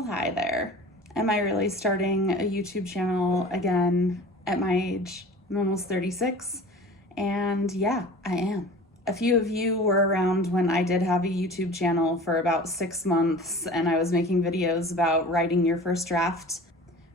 Well, hi there. Am I really starting a YouTube channel again at my age? I'm almost 36, and yeah, I am. A few of you were around when I did have a YouTube channel for about 6 months, and I was making videos about writing your first draft.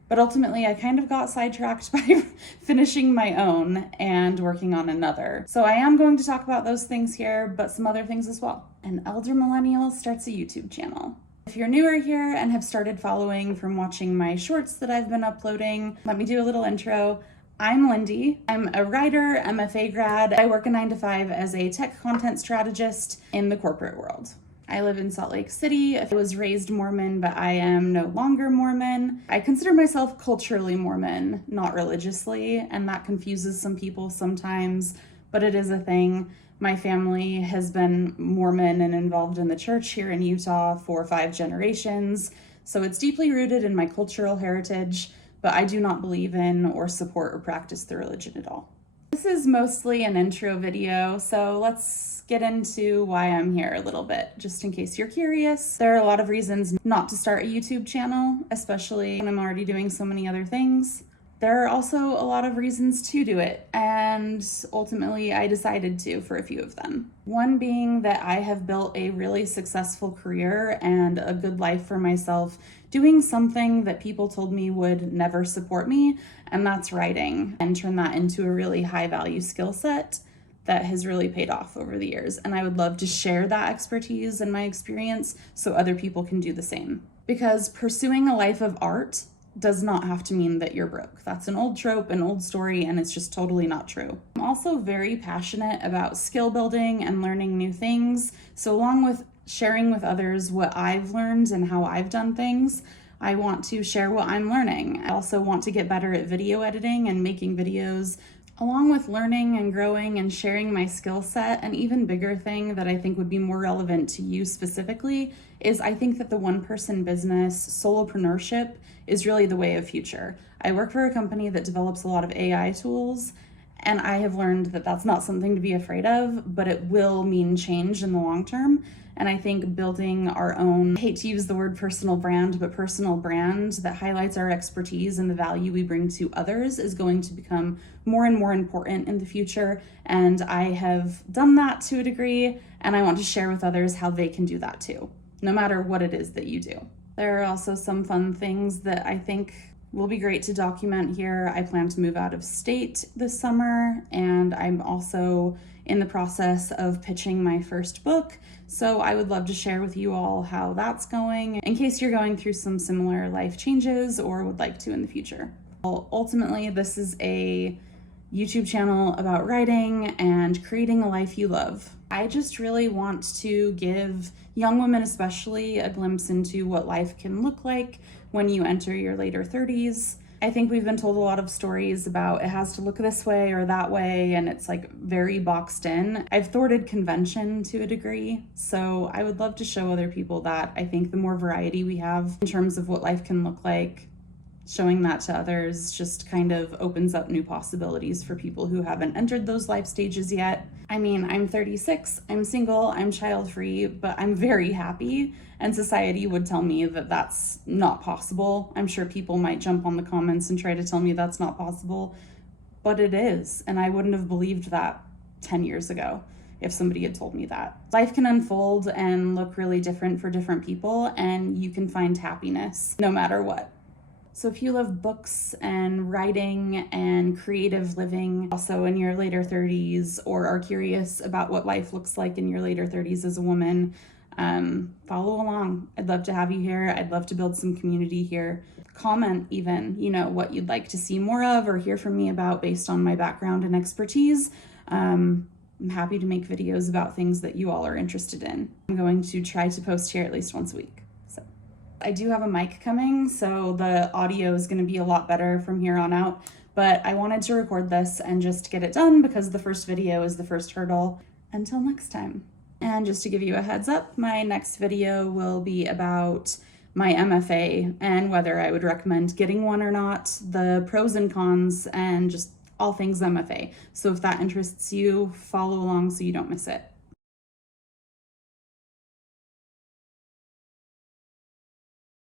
But ultimately, I kind of got sidetracked by finishing my own and working on another. So I am going to talk about those things here, but some other things as well. An elder millennial starts a YouTube channel. If you're newer here and have started following from watching my shorts that I've been uploading, let me do a little intro. I'm Lindy. I'm a writer, MFA grad. I work a 9-to-5 as a tech content strategist in the corporate world. I live in Salt Lake City. I was raised Mormon, but I am no longer Mormon. I consider myself culturally Mormon, not religiously, and that confuses some people sometimes, but it is a thing. My family has been Mormon and involved in the church here in Utah for 5 generations, so it's deeply rooted in my cultural heritage, but I do not believe in or support or practice the religion at all. This is mostly an intro video, so let's get into why I'm here a little bit, just in case you're curious. There are a lot of reasons not to start a YouTube channel, especially when I'm already doing so many other things. There are also a lot of reasons to do it, and ultimately I decided to for a few of them. One being that I have built a really successful career and a good life for myself doing something that people told me would never support me, and that's writing, and turn that into a really high value skill set that has really paid off over the years. And I would love to share that expertise and my experience so other people can do the same. Because pursuing a life of art does not have to mean that you're broke. That's an old trope, an old story, and it's just totally not true. I'm also very passionate about skill building and learning new things. So along with sharing with others what I've learned and how I've done things, I want to share what I'm learning. I also want to get better at video editing and making videos. Along with learning and growing and sharing my skill set, an even bigger thing that I think would be more relevant to you specifically is I think that the one-person business, solopreneurship, is really the way of future. I work for a company that develops a lot of AI tools, and I have learned that that's not something to be afraid of, but it will mean change in the long term. And I think building our own, I hate to use the word personal brand, but personal brand that highlights our expertise and the value we bring to others is going to become more and more important in the future. And I have done that to a degree, and I want to share with others how they can do that too, no matter what it is that you do. There are also some fun things that I think will be great to document here. I plan to move out of state this summer, and I'm also in the process of pitching my first book. So I would love to share with you all how that's going in case you're going through some similar life changes or would like to in the future. Well, ultimately, this is a YouTube channel about writing and creating a life you love. I just really want to give young women especially a glimpse into what life can look like when you enter your later 30s. I think we've been told a lot of stories about it has to look this way or that way, and it's like very boxed in. I've thwarted convention to a degree, so I would love to show other people that. I think the more variety we have in terms of what life can look like, showing that to others just kind of opens up new possibilities for people who haven't entered those life stages yet. I mean, I'm 36, I'm single, I'm child-free, but I'm very happy, and society would tell me that that's not possible. I'm sure people might jump on the comments and try to tell me that's not possible, but it is, and I wouldn't have believed that 10 years ago if somebody had told me that. Life can unfold and look really different for different people, and you can find happiness no matter what. So if you love books and writing and creative living, also in your later 30s, or are curious about what life looks like in your later 30s as a woman, follow along. I'd love to have you here. I'd love to build some community here. Comment even, what you'd like to see more of or hear from me about based on my background and expertise. I'm happy to make videos about things that you all are interested in. I'm going to try to post here at least once a week. I do have a mic coming, so the audio is going to be a lot better from here on out, but I wanted to record this and just get it done because the first video is the first hurdle. Until next time. And just to give you a heads up, my next video will be about my MFA and whether I would recommend getting one or not, the pros and cons, and just all things MFA. So if that interests you, follow along so you don't miss it.